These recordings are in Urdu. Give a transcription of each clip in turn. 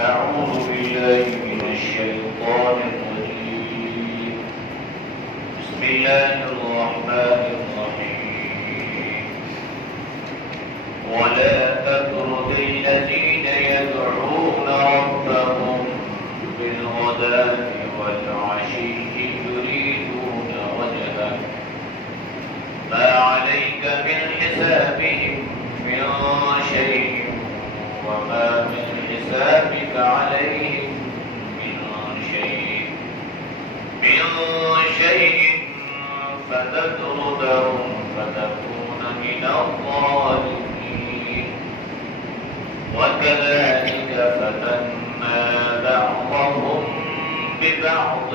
أعوذ بالله من الشيطان الرجيم بسم الله الرحمن الرحيم ولا تطرد الذين يدعون ربهم بالغداة والعشي يريدون وجهه ما عليك من حسابهم من شيء وما من حسابك عليهم من شيء فتطردهم فتكون من الظالمين وكذلك فتنا بعضهم ببعض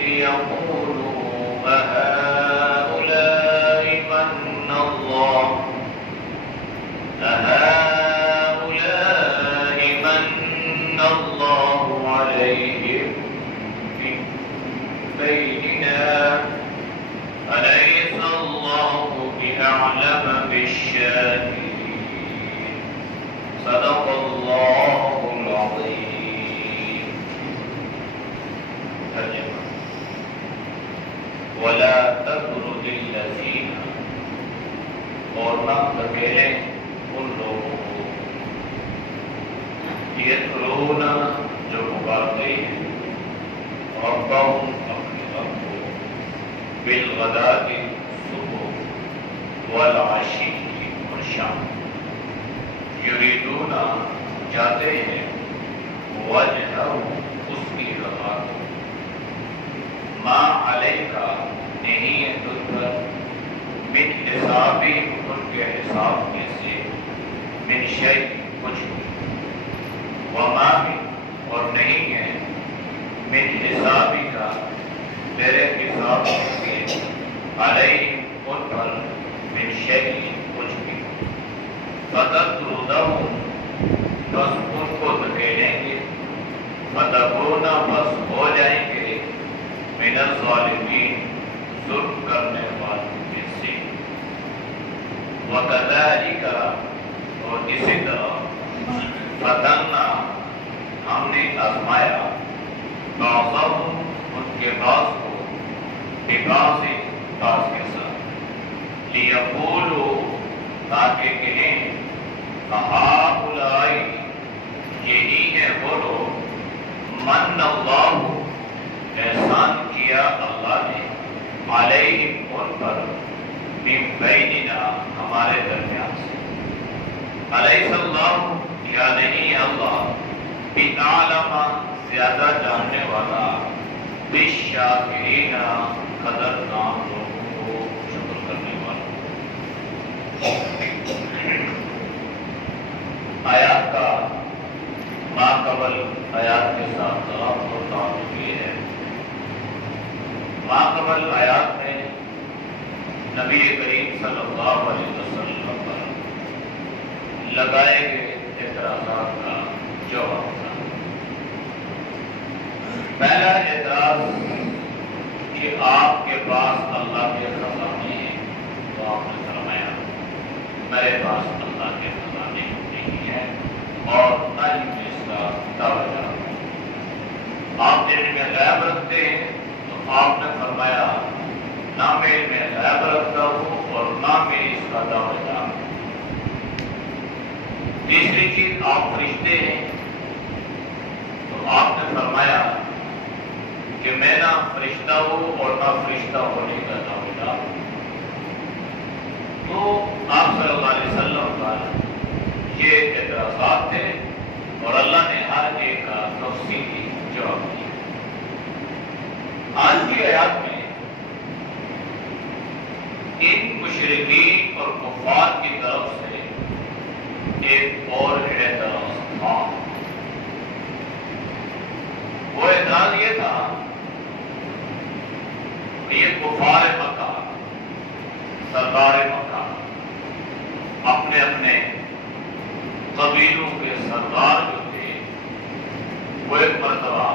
ليقولوا أهؤلاء من الله عليهم من بيننا أليس الله بأعلم بالشاكرين صدق الله العظيم. ترجمہ ولا تطرد الذين اور نہ دھکیلیں ان لوگوں کو یدعون جو پکارتے ہیں ربهم اپنے رب کو بالغداۃ صبح والعشی اور شام یریدون چاہتے ہیں وجہہ اس کی رضا کو ما علیک نہیں ہے تجھ پر من حسابی ان کے حساب میں سے من شیء کچھ وما اور نہیں ہے من حسابی کا تیرے حساب سے علیہ ان پر من شیء کچھ بھی فتطردهم بس ان کو دھکیلیں گے فتکون بس ہو جائیں گے من الظالمین ظلم کرنے والوں میں سے وکذالک اور اسی طرح فتنا ہم نے آزمایا بعضهم ان کے بعض کو ببعض بعض کے ساتھ لیقولوا تاکہ کہیں ہؤلاء یہی ہے وہ لوگ من اللہ احسان کیا اللہ نے علیہم ان پر من بیننا ہمارے درمیان سے الیس اللہ کیا نہیں اللہ بِأَعْلَمَ زیادہ جاننے والا بِالشَّاكِرِينَ قدردان لوگوں کو شکر کرنے والا. آیات کا ماقبل آیات کے ساتھ تعلق اور تعلق یہ ہے. ماقبل آیات میں نبی کریم صلی اللہ علیہ وسلم پر لگائے گئے اعتراضات کا جواب تھا. پہلا اعتراض کہ آپ کے پاس اللہ کے خزانے ہیں تو آپ نے فرمایا میرے پاس اللہ کے خزانے نہیں ہیں اور نہ ہی میں اس کا دعویٰ ہوں. آپ علم میں غیب رکھتے ہیں تو آپ نے فرمایا نہ میں علم میں غیب رکھتا ہوں اور نہ میں اس کا دعویٰ ہوں. تیسری چیز آپ فرشتے ہیں تو آپ نے فرمایا کہ میں نہ فرشتہ ہوں اور نہ فرشتہ ہونے کا دعویدار ہوں. تو آپ صلی اللہ علیہ وسلم پر یہ اعتراضات تھے اور اللہ نے ہر ایک کا تفصیلی جواب دیا. آج کی آیات میں ان مشرکین اور کفار کی طرف سے ایک اور اعتراض تھا. وہ اعتراض یہ تھا کہ یہ کفار مکہ سردار مکہ اپنے اپنے قبیلوں کے سردار جو تھے وہ ایک مرتبہ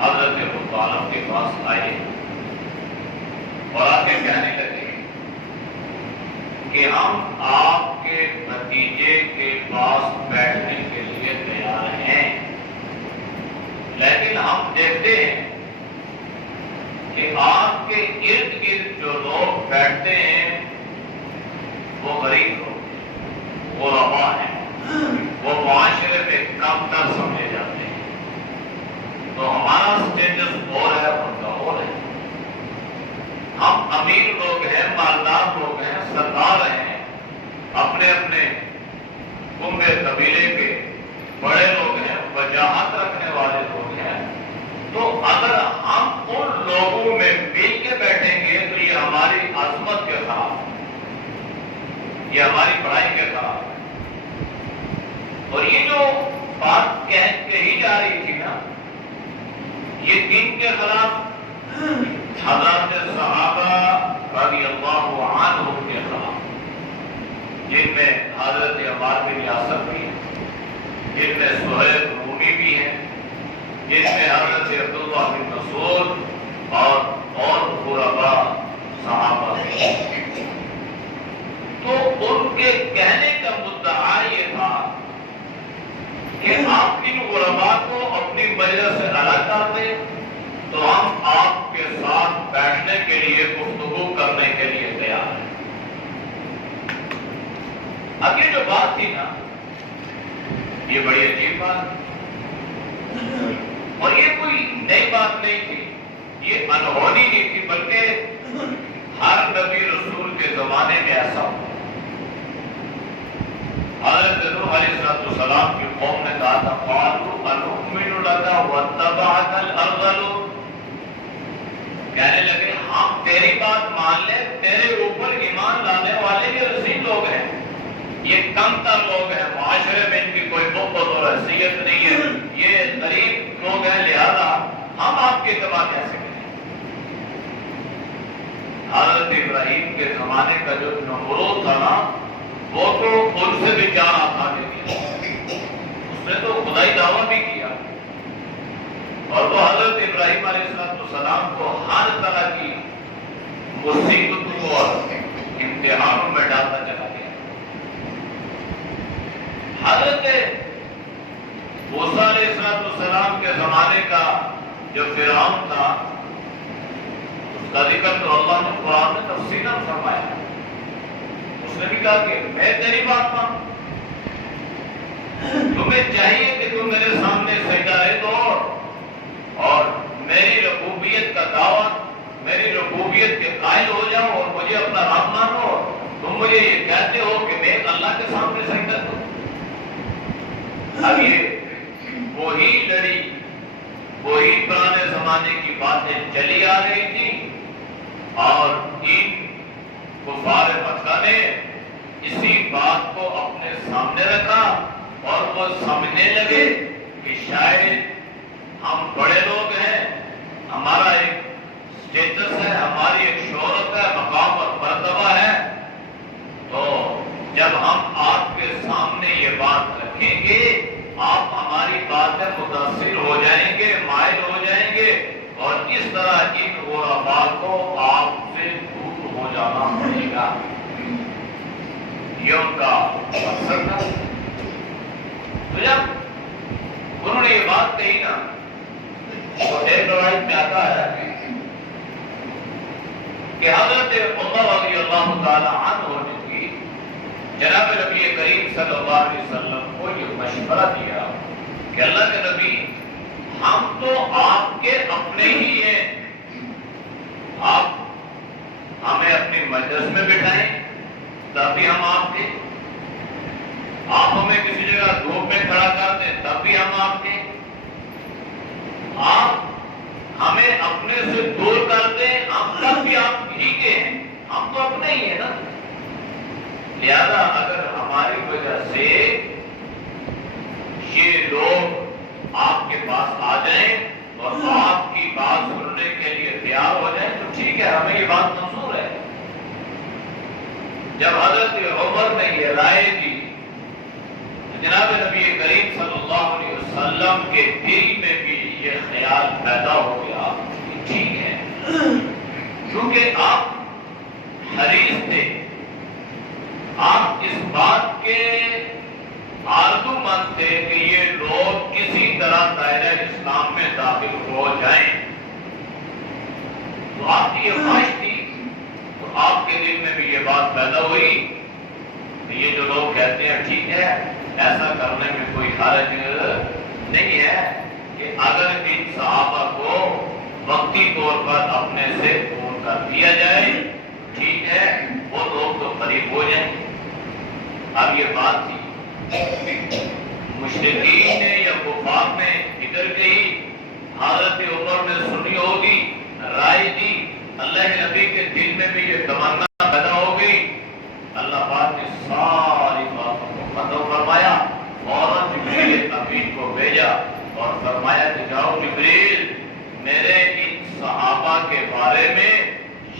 حضرت ابو طالب کے پاس آئے اور آ کے کہنے لگے کہ ہم آپ کے بھتیجے کے پاس بیٹھنے کے لیے تیار ہیں ہم دیکھتے ہیں کہ آپ کے ارد گرد جو لوگ بیٹھتے ہیں وہ غریب لوگ، وہ غربا ہیں، وہ معاشرے میں کم تر سمجھے جاتے ہیں. تو ہمارا اسٹیٹس اور ہے، ان کا اور ہے. ہم امیر لوگ ہیں، مالدار لوگ ہیں، سردار ہیں، اپنے اپنے کنبے قبیلے کے بڑے لوگ ہیں، وجاہت رکھنے والے لوگ ہیں. تو اگر ہم ان لوگوں میں مل کے بیٹھیں گے تو یہ ہماری عظمت کے خلاف، یہ ہماری بڑائی کے خلاف. اور یہ جو بات کہی جا رہی تھی نا، یہ دین کے خلاف، حضرات صحابہ رضی اللہ عنہم کے خلاف، جن میں حضرت عمار بن یاسر بھی ہیں، جن میں سہیب رومی بھی ہیں، جن میں حضرت عبداللہ بن مسعود اور غرباء صحابہ ہیں. تو ان کے کہنے کا مدعا یہ تھا کہ آپ ان غرباء کو اپنی مجلس سے الگ کر دیں تو ہم آپ کے ساتھ بیٹھنے کے لیے، گفتگو کرنے کے لیے تیار ہیں. اب یہ جو بات تھی نا، یہ بڑی عجیب بات، اور یہ کوئی نئی بات نہیں تھی، یہ انہونی نہیں تھی، بلکہ ہر نبی رسول کے زمانے میں ایسا ہوا. حضرت نوح علیہ السلام کی قوم نے کہا تھا قالوا انؤمن لك واتبعك الارذلون، کہنے لگے ہم تیری بات مان لیں، تیرے اوپر ایمان لانے والے یہ رسید لوگ ہیں، یہ کم تر لوگ ہیں، معاشرے میں ان کی کوئی محبت اور حیثیت نہیں ہے، یہ غریب لوگ ہیں، لہذا ہم آپ کی اتباع کیسے کریں. حضرت ابراہیم کے زمانے کا جو نمرود تھا نا، وہ تو ان سے بھی جان آسان کیا، اس نے تو خدائی دعویٰ بھی کیا، اور وہ حضرت ابراہیم علیہ السلام کو ہر طرح کی مصیبتوں اور امتحانوں میں ڈالتا چلا گیا. حضرت موسیٰ علیہ السلام کے زمانے کا جو فرعون تھا، اس کا ذکر تو اللہ نے قرآن میں تفصیلاً فرمایا. اس نے بھی کہا کہ میں تیری بات مانوں، تمہیں چاہیے کہ تم میرے سامنے سجدہ رہ دو اور میری ربوبیت کا دعویٰ، میری ربوبیت کے قائل ہو جاؤ اور مجھے اپنا رب مانو. تم مجھے یہ کہتے ہو کہ میں اللہ کے سامنے سجدہ دوں. اب یہ وہی لڑی، وہی پرانے زمانے کی باتیں چلی آ رہی تھی، اور ان کفار مکہ نے اسی بات کو اپنے سامنے رکھا اور وہ سمجھنے لگے کہ شاید ہم بڑے لوگ ہیں، ہمارا ایک اسٹیٹس ہے، ہماری ایک شہرت ہے، مقام اور مرتبہ ہے، تو جب ہم آپ کے سامنے یہ بات رکھیں گے آپ ہماری بات میں متاثر ہو جائیں گے، مائل ہو جائیں گے، اور اس طرح ان غرباء کو آپ سے دور ہو جانا پڑے گا. یہ ان کا مقصد تھا. تو جب انہوں نے یہ بات کہی نا، تو ایک روایت میں آتا ہے کہ حضرت عمر رضی اللہ تعالی عنہ نے بھی جناب نبی کریم صلی اللہ علیہ وسلم کو یہ مشورہ دیا کہ اللہ کے نبی، ہم تو آپ کے اپنے ہی ہیں، آپ ہمیں اپنی مجلس میں بٹھائیں تب بھی ہم آپ کے، آپ ہمیں کسی جگہ دھوپ میں کھڑا کر دیں تب بھی ہم آپ کے، آپ ہمیں اپنے سے دور کر دیں ہم تب بھی آپ ہی کے ہیں، ہم تو اپنے ہی ہیں نا. لہذا اگر ہماری وجہ سے یہ لوگ آپ کے پاس آ جائیں اور آپ کی بات سننے کے لیے تیار ہو جائیں تو ٹھیک ہے، ہمیں یہ بات منظور ہے. جب حضرت عمر نے یہ رائے دی تو جناب نبی کریم صلی اللہ علیہ وسلم کے دل میں بھی یہ خیال پیدا ہو گیا کہ ٹھیک ہے، کیونکہ آپ حریص تھے، آپ اس بات کے آرزو مند تھے کہ یہ لوگ کسی طرح دائرہ اسلام کام میں داخل ہو جائیں۔ تو آپ کی یہ خواہش تھی، تو آپ کے دل میں بھی یہ بات پیدا ہوئی کہ یہ جو لوگ کہتے ہیں ٹھیک ہے، ایسا کرنے میں کوئی حرج نہیں ہے کہ اگر ان صحابہ کو وقتی طور پر اپنے سے دور کر دیا جائے، ٹھیک ہے، وہ لوگ تو قریب ہو جائیں۔ اب یہ بات تھی مشرکین نے یا کفار نے ادھر گئی، حضرت عمر نے سنی ہوگی، رائے دی، اللہ کے نبی کے دل میں بھی یہ تمنا پیدا ہو گئی۔ اللہ پاک نے ساری باتوں کو ختم فرمایا، فوراً جبریل امین کو بھیجا اور فرمایا کہ جاؤ جبریل، میرے ان صحابہ کے بارے میں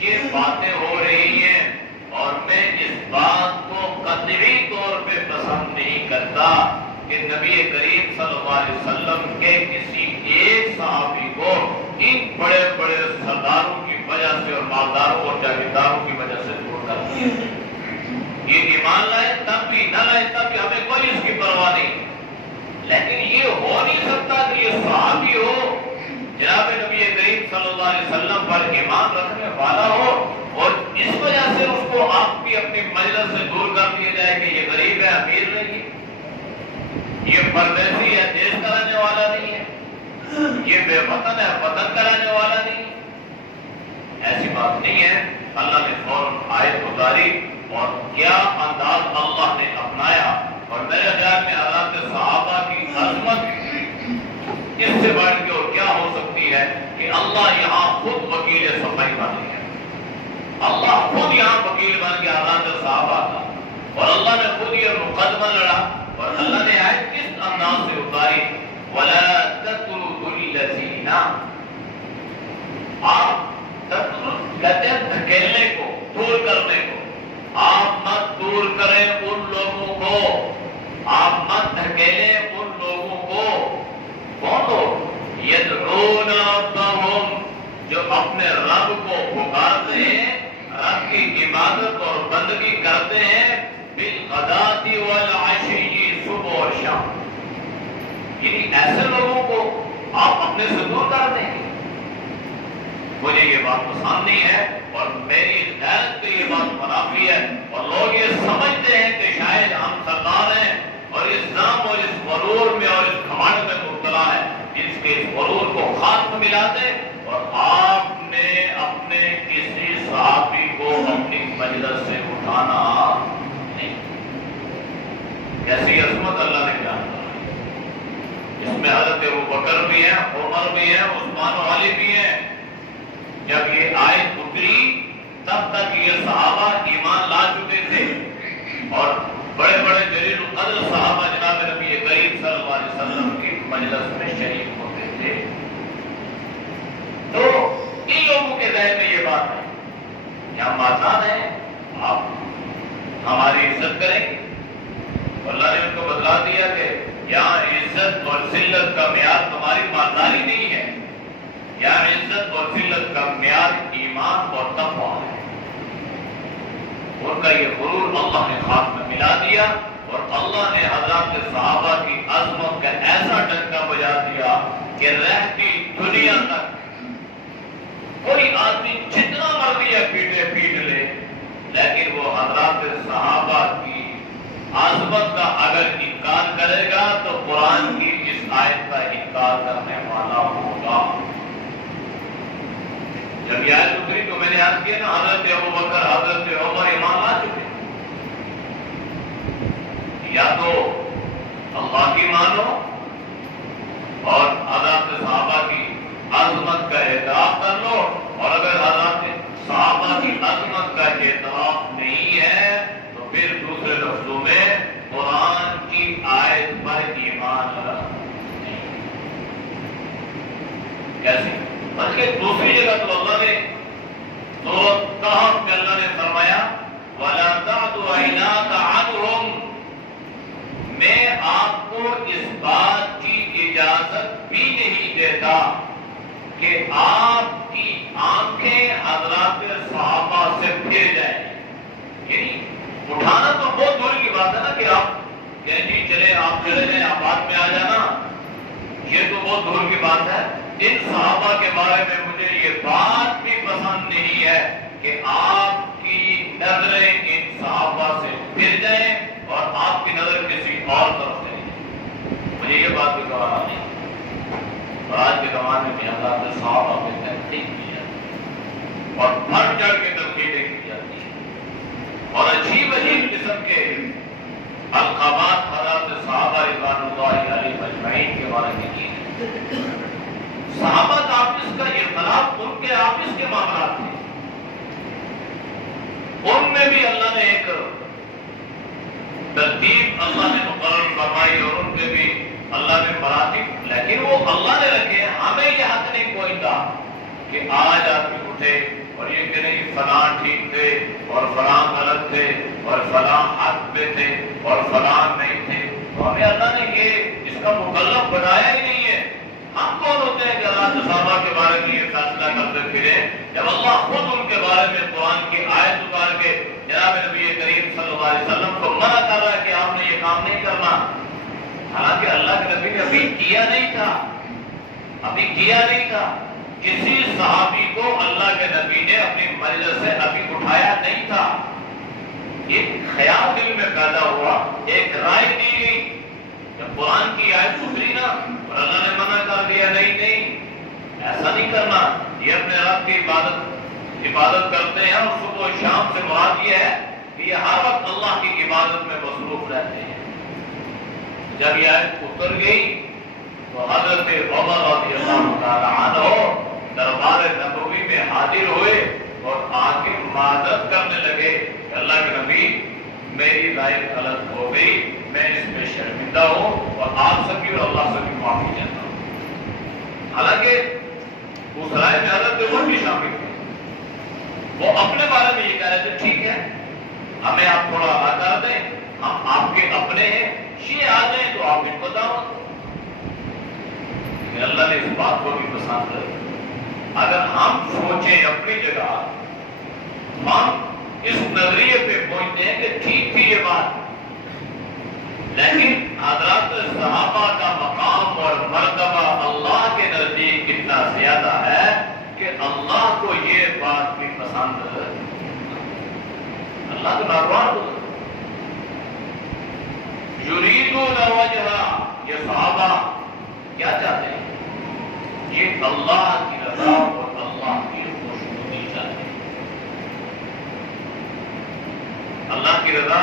یہ باتیں ہو رہی ہیں اور میں اس بات کو قطعی طور پہ پسند نہیں کرتا کہ نبی کریم صلی اللہ علیہ وسلم کے کسی ایک صحابی کو ان بڑے بڑے سرداروں کی وجہ سے اور مالداروں اور جاگیرداروں کی وجہ سے دور کر دیا۔ یہ ایمان لائے تب بھی، نہ لائے تب بھی، ہمیں کوئی اس کی پرواہ نہیں، لیکن یہ ہو نہیں سکتا کہ یہ صحابی ہو، جناب نبی کریم صلی اللہ علیہ وسلم پر ایمان رکھنے والا ہو، اور اس وجہ سے اس کو آپ بھی اپنی مجلس سے دور کر دیا جائے کہ یہ غریب ہے، امیر نہیں، یہ پردیسی ہے، دیش کرانے والا نہیں ہے، یہ بے وطن ہے، وطن کرانے والا نہیں ہے۔ ایسی بات نہیں ہے۔ اللہ نے فوراً آیت اتاری اور کیا انداز اللہ نے اپنایا، اور میرے خیال میں حضرات صحابہ کی عظمت اس سے بڑھ کے اور کیا ہو سکتی ہے کہ اللہ یہاں خود وکیل صفائی بن گیا، اللہ خود یہاں وکیل بن گیا حضرات صحابہ کا، اور اللہ نے خود یہ مقدمہ لڑا، اور اللہ نے آیت کس انداز سے اتاری، وَلَا تَطْرُدُوا الَّذِينَ، آپ کہتے ہیں دھکیلنے کو، دور کرنے کو، آپ مت دور کریں ان لوگوں کو، آپ مت دھکیلیں ان لوگوں کو۔ کون لوگ؟ یدعون ربہم، جو اپنے رب کو پکارتے ہیں، رب کی عبادت اور بندگی کرتے ہیں، بالغداۃ والعشی، صبح اور شام، یعنی ایسے لوگوں کو آپ اپنے سے دور کر دیں گے۔ مجھے یہ بات پسند نہیں ہے، اور میری غیرت پہ یہ بات منافی ہے، اور لوگ یہ سمجھتے ہیں کہ شاید ہم سردار ہیں اور اس نام اور اس غرور میں اور اس گھمنڈ میں مبتلا ہے، جس کے اس غرور کو خاتمہ ملا دے، اور آپ نے اپنے کسی صحابی کو اپنی مجلس سے اٹھانا نہیں۔ کیسی عظمت اللہ نے بیان کرائی، اس میں حضرت ابوبکر بھی ہیں، عمر بھی ہیں، عثمان و علی بھی ہیں۔ جب یہ آیت اتری تب تک یہ صحابہ ایمان لا چکے تھے، اور بڑے بڑے جلیل القدر صحابہ جناب نبی کریم صلی اللہ علیہ وسلم کی مجلس میں شریک ہوتے تھے۔ تو ان لوگوں کے ذہن میں یہ بات ہے کہ ہم آزاد ہیں، آپ ہماری عزت کریں گے، اللہ نے ان کو بتلا دیا کہ یہاں عزت اور ذلت کا معیار تمہاری مالداری نہیں ہے، یا عزت اور ذلت کا معیار ایمان اور تقویٰ ہے۔ ان کا یہ غرور اللہ نے خاتمہ میں ملا دیا، اور اللہ نے حضرات صحابہ کی عظمت کا ایسا ڈنکا بجا دیا کہ رہتی دنیا تک کوئی آدمی جتنا مرضی ہے پیٹے پیٹ لے، لیکن وہ حضرات صحابہ کی عظمت کا اگر انکار کرے گا تو قرآن کی اس آیت کا انکار کرنے والا ہوگا۔ جب یہ آیت اتری تو میں نے عرض کیا نا، حضرت ابوبکر، حضرت عمر ایمان لا چکے، یا تو اللہ کی مانو اور حضرت صحابہ کی عظمت کا اعتراف کر لو، اور اگر حضرت صحابہ کی عظمت کا اعتراف نہیں ہے تو پھر دوسرے لفظوں میں قرآن کی آیت پر ایمان نہیں۔ کیسے؟ بلکہ دوسری جگہ تو اللہ نے سورۃ کہف میں اللہ نے فرمایا وَلَا تَعْدُ عَيْنَاكَ عَنْهُمْ، میں آپ کو اس بات کی اجازت بھی نہیں دیتا کہ آپ کی آنکھیں حضرات صحابہ سے پھر جائیں۔ یعنی اٹھانا تو بہت دور کی بات ہے نا کہ آپ کہیں جی چلے، آپ چلے جائیں، آپ بعد میں آ جانا، یہ تو بہت دور کی بات ہے، ان صحابہ کے بارے میں مجھے یہ بات بھی پسند نہیں ہے کہ آپ کی نظریں ان صحابہ سے پھر جائیں اور آپ کی نظر کسی اور طرف چلی جائے، مجھے یہ بات بھی گوارا نہیں۔ اور آج کے زمانے میں اللہ نے صحابہ پہ تنقید کی جاتی اور بڑھ چڑھ کے تنقیدیں کی جاتی ہیں اور عجیب عجیب قسم کے القابات حضرات صحابہ رضوان اللہ علیہم اجمعین کے بارے میں کی ہے۔ صحابہ کا آپس کا اختلاف ان کے آپس کے معاملات تھے، ان میں بھی اللہ نے ایک ترتیب اللہ نے مقرر فرمائی اور ان پہ بھی اللہ نے مراتب، لیکن وہ اللہ نے رکھے، ہمیں یہ حق نہیں کوئی تھا کہ آج آدمی اٹھے اور یہ کہ نہیں فلاں ٹھیک تھے اور فلاں غلط تھے اور فلاں حق پہ تھے اور فلاں نہیں تھے، تو ہمیں اللہ نے یہ اس کا مکلف بنایا ہی نہیں ہے۔ ہم کون ہوتے ہیں کہ اللہ صحابہ کے بارے میں یہ فیصلہ کرتے پھرے جب اللہ خود ان کے بارے میں قرآن کی آیت اتار کے جناب نبی کریم صلی اللہ علیہ وسلم کو منع کر رہا ہے کہ آپ نے یہ کام نہیں کرنا، حالانکہ اللہ کے نبی نے ابھی کیا نہیں تھا، کسی صحابی کو اللہ کے نبی نے اپنی مجلس سے ابھی اٹھایا نہیں تھا، ایک خیال دل میں پیدا ہوا، ایک رائے دی گئی، جب قرآن کی آیت اتری نا اور اللہ نے منع کر دیا نہیں ایسا نہیں کرنا، یہ اپنے رب کی عبادت کرتے ہیں اور صبح و شام سے مراد یہ ہے کہ یہ ہر وقت اللہ کی عبادت میں مصروف رہتے ہیں۔ جب یہ آیت اتر گئی تو حضرت عمر رضی اللہ تعالی عنہ دربار نبوی میں حاضر ہوئے اور آ کے معذرت کرنے لگے کہ اللہ کے نبی میری رائے غلط ہو گئی، میں اس میں شرمندہ ہوں اور آپ سب کی اور اللہ سب کی معافی چاہتا ہوں۔ حالانکہ اس رائے میں حضرت عمر بھی شامل تھے، وہ اپنے بارے میں یہ کہہ رہے تھے ٹھیک ہے ہمیں آپ تھوڑا آگاہ دیں، ہم آپ کے اپنے ہیں، شیعہ آ جائیں تو آپ ان کو دعوت۔ لیکن اللہ نے اس بات کو بھی پسند کر، اگر ہم سوچیں اپنی جگہ، ہم اس نظریے پہ پہنچتے ہیں کہ ٹھیک تھی یہ بات، لیکن حضرات صحابہ کا مقام اور مرتبہ اللہ کے نزدیک اتنا زیادہ ہے کہ اللہ کو یہ بات بھی پسند ہے، اللہ کو ناراض ہو یریدون وجہہ، یہ صحابہ کیا چاہتے ہیں؟ یہ اللہ کی رضا اور اللہ کی خوشنودی چاہتے ہیں، اللہ کی رضا،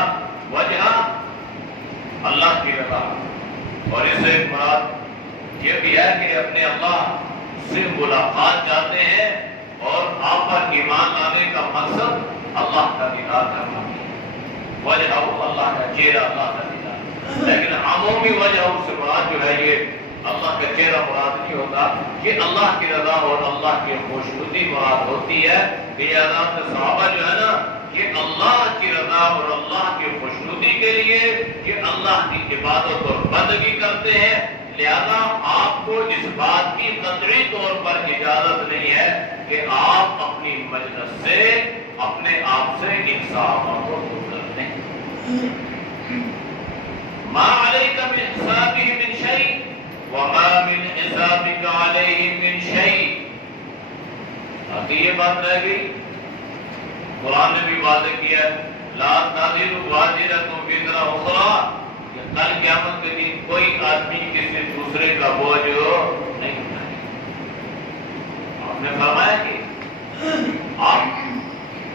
وجہ اللہ کی رضا، اور اس سے مراد یہ بھی ہے کہ اپنے اللہ سے ملاقات چاہتے ہیں اور آپ پر ایمان لانے کا مقصد اللہ کا دیدار کرنا ہے، وجہ اللہ کا چہرہ، اللہ کا دیدار، لیکن عمومی وجہ سے مراد جو ہے یہ اللہ کا چہرہ مراد نہیں ہوتا، یہ اللہ کی رضا اور اللہ کی خوشنودی مراد ہوتی ہے کہ یہ حضرات صحابہ جو ہے نا یہ اللہ کی رضا اور اللہ کی خوشنودی کے لیے یہ اللہ کی عبادت اور بندگی کرتے ہیں، لہذا آپ کو اس بات کی قطعی طور پر اجازت نہیں ہے کہ آپ اپنی مجلس سے اپنے آپ سے ان صحابہ کو دور کر دیں۔ ما علیک من حسابہ من شیء وما من حسابک علیہ من شیء، ابھی یہ بات رہ گئی، قرآن نے بھی واضح کیا ہے لا تزر وازرۃ وزر اخری، کہ کل قیامت کے دن کوئی آدمی کسی دوسرے کا بوجھ نہیں اٹھائے، آپ نے فرمایا کہ آپ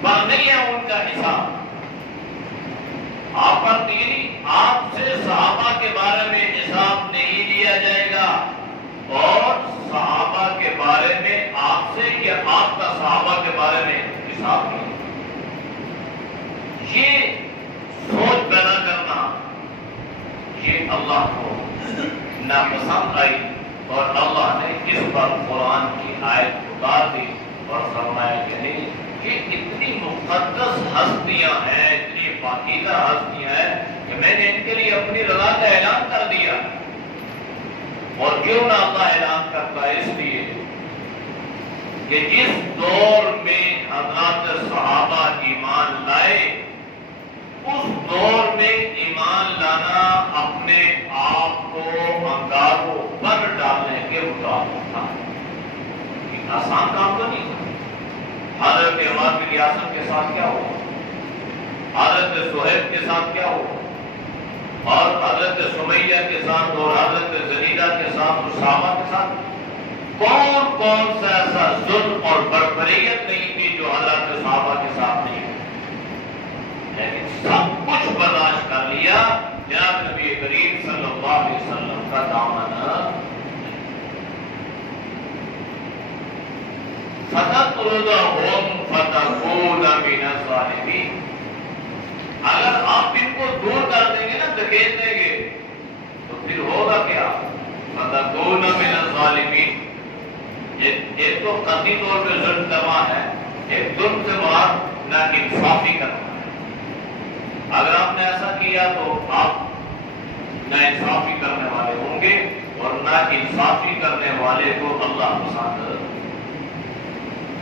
پر نہیں ہے ان کا حساب، آپ پر نہیں، آپ سے صحابہ کے بارے میں حساب نہیں لیا جائے گا اور صحابہ کے بارے میں آپ سے یا آپ کا صحابہ کے بارے میں حساب نہیں، یہ سوچ پیدا کرنا یہ اللہ کو ناپسند آئی اور اللہ نے اس پر قرآن کی آیت اتار دی اور فرمایا کہ نہیں، یہ اتنی مقدس ہستیاں ہیں، اتنی پاکیزہ ہستیاں ہیں کہ میں نے ان کے لیے اپنی رضا کا اعلان کر دیا، اور کیوں نہ اللہ اعلان کرتا ہے؟ اس لیے کہ جس دور میں حضرات صحابہ ایمان لائے اس دور میں ایمان لانا اپنے آپ کو انگاروں پر ڈالنے آسان کام تو نہیں تھا۔ حضرت عمر بن یاسر کے ساتھ کیا ہوا، حضرت صہیب کے ساتھ کیا ہوا، اور حضرت سمیہ کے ساتھ اور حضرت زنیدہ کے ساتھ اور صحابہ کے ساتھ کون کون سا ایسا ظلم اور بربریت نہیں تھی جو حضرت صحابہ کے ساتھ نہیں ہوئی، لیکن سب کچھ برداشت کر لیا۔ جناب نبی کریم صلی اللہ علیہ وسلم کا دامن فَتَطْرُدَهُمْ فَتَكُونَ مِنَ الظَّالِمِينَ، اگر آپ ان کو دور کر دیں گے نا، دھکیل دیں گے، تو پھر ہوگا کیا؟ فَتَكُونَ مِنَ الظَّالِمِينَ۔ ایک تو قطعی طور پہ ظلم کرنا ہے، ایک ظلم سے مراد نا انصافی کرنا ہے۔ اگر آپ نے ایسا کیا تو آپ نا انصافی کرنے والے ہوں گے، اور نا انصافی کرنے والے کو اللہ پسند۔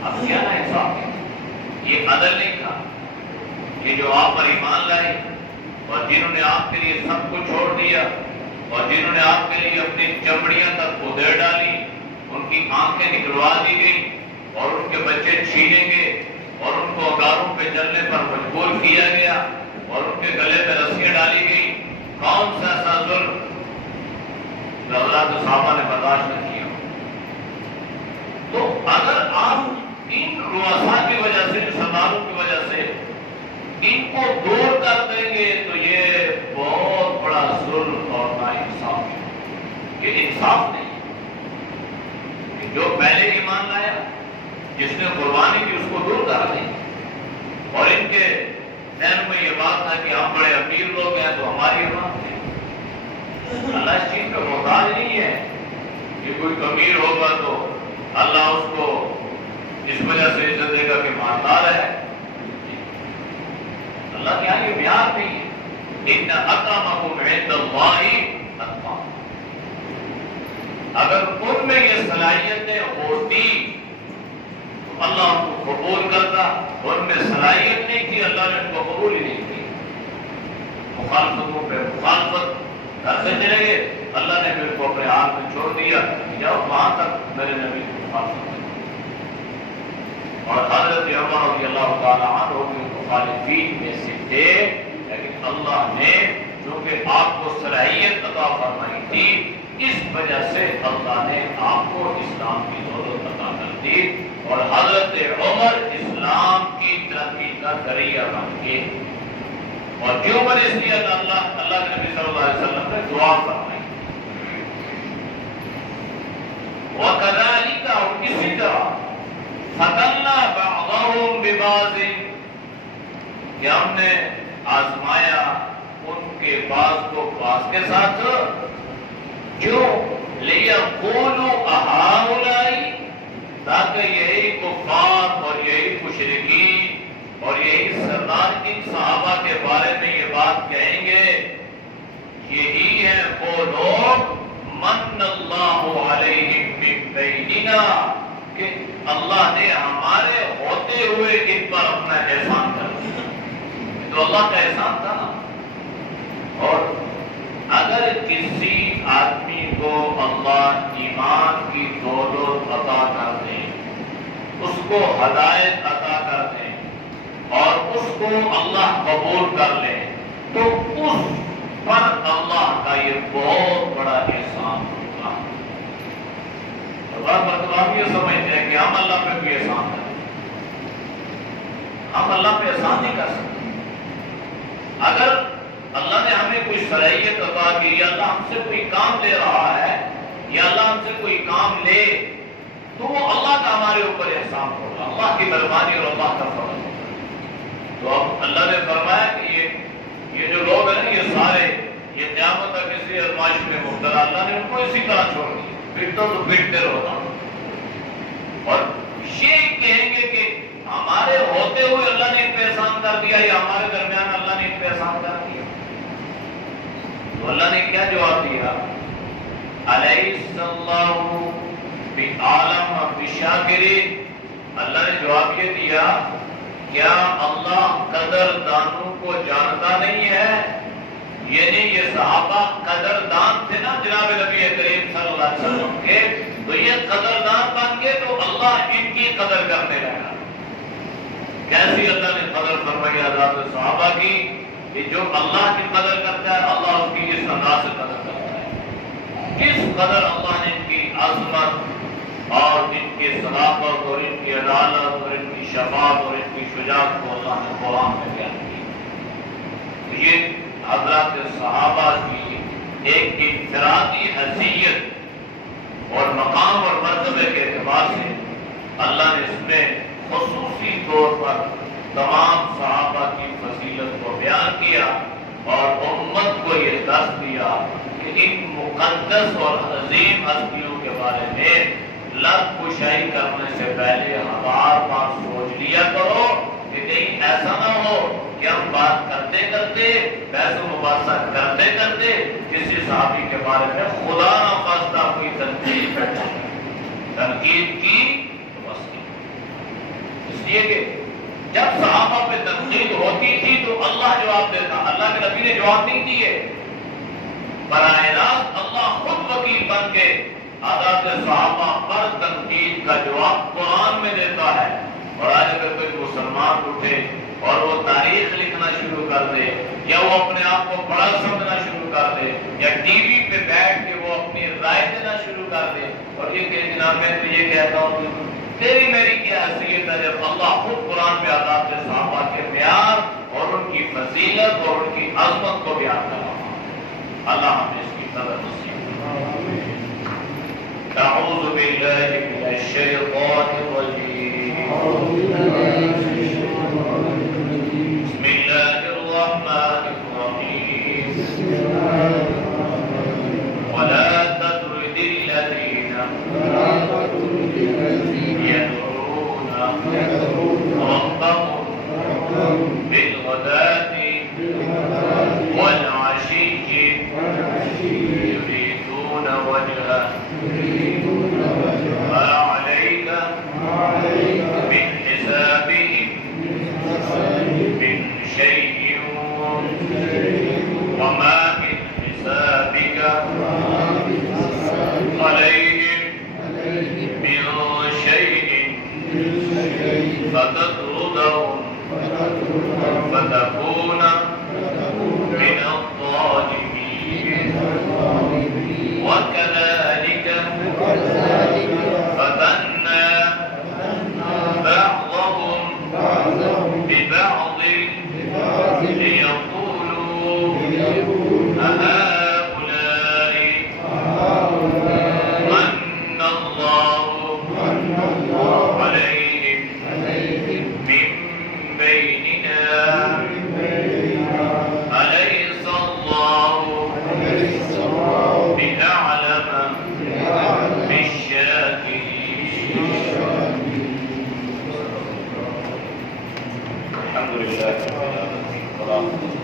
اب کیا نا انصافی؟ یہ عدل نہیں تھا، یہ جو آپ پر ایمان لائے اور جنہوں نے آپ کے لیے سب کچھ چھوڑ دیا، اور جنہوں نے آپ کے لیے اپنی چمڑیاں تک ادھیڑ ڈالی، ان کی آنکھیں نکلوا دی گئی اور ان کے بچے چھینے گئے اور ان کو اگاروں پہ چلنے پر مجبور کیا گیا اور ان کے گلے پہ رسیاں ڈالی گئی، کون سا ایسا ظلم جو حضرات صحابہ نے برداشت نہ کیا؟ تو اگر آپ ان رؤساء کی وجہ سے، سرداروں کی وجہ سے ان کو دور کر دیں گے تو یہ بہت بڑا ظلم اور ناانصافی ہے۔ یہ انصاف نہیں کہ جو پہلے ایمان لایا، جس نے قربانی کی، اس کو دور کر دیں، اور ان کے ذہن میں یہ بات تھا کہ ہم بڑے امیر لوگ ہیں تو ہماری امانت ہے۔ اللہ اس چیز کا محتاج نہیں ہے کہ کوئی امیر ہوگا تو اللہ اس کو اس وجہ سے عزت دے گا کہ مالدار ہے۔ اللہ کے یہاں یہ معیار نہیں ہے۔ ان اکرمکم عند اللہ اتقاکم۔ اگر ان میں یہ صلاحیتیں ہوتی تو اللہ ان کو قبول کرتا، ان میں صلاحیت نہیں تھی، اللہ نے ان کو قبول ہی نہیں کی۔ مخالفتوں پہ مخالفت کرتے چلے گئے، اللہ نے پھر کو اپنے ہاتھ میں چھوڑ دیا، جاؤ وہاں تک میرے نبی کی مخالفت۔ اور حضرت عمر رضی اللہ تعالیٰ عنہ بھی مخالفین میں سے تھے، لیکن اللہ نے چونکہ آپ کو صلاحیت عطا فرمائی تھی، اس وجہ سے اللہ نے آپ کو اسلام کی دولت عطا کر دی، اور حضرت عمر اسلام کی ترقی کا ذریعہ بن گئے۔ اور کیوں بنے؟ اس لیے اللہ کے نبی صلی اللہ علیہ وسلم نے دعا فرمائی۔ وَكَذَلِكَ، اور اسی طرح فَتَنَّا بَعْضَهُمْ بِبَعْضٍ، کہ ہم نے آزمایا ان کے بعض کو بعض کے ساتھ، کیوں؟ لِيَقُولُوا أَهَٰؤُلَاءِ، تاکہ یہی کفار اور یہی مشرکین اور یہی سردار ان صحابہ کے بارے میں یہ بات کہیں گے، یہی ہیں وہ لوگ من اللہ علیہم من بیننا، کہ اللہ نے ہمارے ہوتے ہوئے ان پر اپنا احسان کر دیا۔ تو اللہ کا احسان تھا نا۔ اور اگر کسی آدمی کو اللہ ایمان کی دولت عطا کر دے، اس کو ہدایت عطا کر دے، اور اس کو اللہ قبول کر لے، تو اس پر اللہ کا یہ بہت بڑا احسان ہوگا۔ اور ہم یہ سمجھتے ہیں کہ ہم اللہ پہ کوئی احسان کریں، ہم اللہ پہ احسان نہیں کر سکتے۔ اگر اللہ نے ہمیں کوئی صلاحیت عطا کی، یا اللہ ہم سے کوئی کام لے رہا ہے، یا اللہ ہم سے کوئی کام لے، تو وہ اللہ کا ہمارے اوپر احسان ہوگا، اللہ کی مہربانی اور اللہ کا فضل ہوگا۔ تو اب اللہ نے فرمایا کہ یہ جو لوگ ہیں نا، یہ سارے یہ قیامت تک اسی آزمائش میں مبتلا، اللہ نے ان کو اسی طرح چھوڑ دیا، پیٹو تو پیٹتے رہتا، اور یہ کہیں گے کہ ہمارے ہوتے ہوئے اللہ نے ان پہ احسان کر دیا، یا ہمارے درمیان اللہ نے ان پہ احسان کر دیا۔ تو اللہ نے کیا جواب دیا؟ الیس اللہ بعالم بالشاکرین، اللہ نے جواب یہ دیا، کیا اللہ قدر دانوں کو جانتا نہیں ہے؟ یعنی یہ صحابہ قدردان تھے نا جناب نبی کریم صلی اللہ علیہ وسلم کے، تو یہ قدردان بن گئے تو اللہ اللہ ان کی قدر کرنے لگا۔ کیسی اللہ نے قدر فرمائی حضرات صحابہ کی کہ جو اللہ کی قدر کرتا ہے اللہ اس کی اس انداز سے قدر کرتا ہے۔ کس قدر اللہ نے ان کی عظمت اور ان کی صداقت اور ان کی عدالت اور ان کی شفاعت اور ان کی شجاعت کو اللہ نے قرآن میں بیان کی۔ یہ حضرات صحابہ کی ایک انفرادی حیثیت اور مقام اور مرتبے کے اعتبار سے اللہ نے اس میں خصوصی طور پر تمام صحابہ کی فضیلت کو بیان کیا اور امت کو یہ درس دیا کہ ان مقدس اور عظیم ہستیوں کے بارے میں لب کشائی کرنے سے پہلے بار بار سوچ لیا کرو کہ کہیں ایسا نہ ہو کہ ہم بات کرتے کرتے بحث و مباحثہ کرتے کرتے کسی صحابی کے بارے میں خدا نہ خواستہ کوئی تنقید بیٹھا تنقید کی تو بس کی۔ اس لیے کہ جب صحابہ پہ تنقید ہوتی تھی تو اللہ جواب دیتا، اللہ کے نبی نے جواب نہیں دیے، براہ راست اللہ خود وکیل بن کے حضرات صحابہ پر تنقید کا جواب قرآن میں دیتا ہے۔ اور آج اگر کوئی مسلمان اٹھے اور وہ تاریخ لکھنا شروع کر دے یا وہ اپنے آپ کو بڑا سمجھنا شروع کر دے یا ٹی وی پہ بیٹھ کے وہ اپنی رائے دینا شروع کر دے اور یہ کہ جناب میں تو یہ کہتا ہوں تیری میری کیا حیثیت ہے جب اللہ خود قرآن میں حضرات صحابہ کے بیان اور ان کی فضیلت اور ان کی عظمت کو بیان کر رہا ہے۔ اللہ ہمیں اس کی قدر نصیب فرمائے۔ اعوذ باللہ من الشیطان الرجیم، بسم اللہ الرحمن الرحیم، ولا تطرد الذین يدعون ربهم بالغداة والعشي يريدون وجهه ما عليك من حسابهم من شيء وما من حسابك عليهم من شيء فتطردهم فتكون من الظالمين وكذلك فتنا بعضهم ببعض ليقولوا أهؤلاء من الله عليهم من بيننا أليس الله بأعلم بالشاكرين۔ الحمد لله رب العالمين،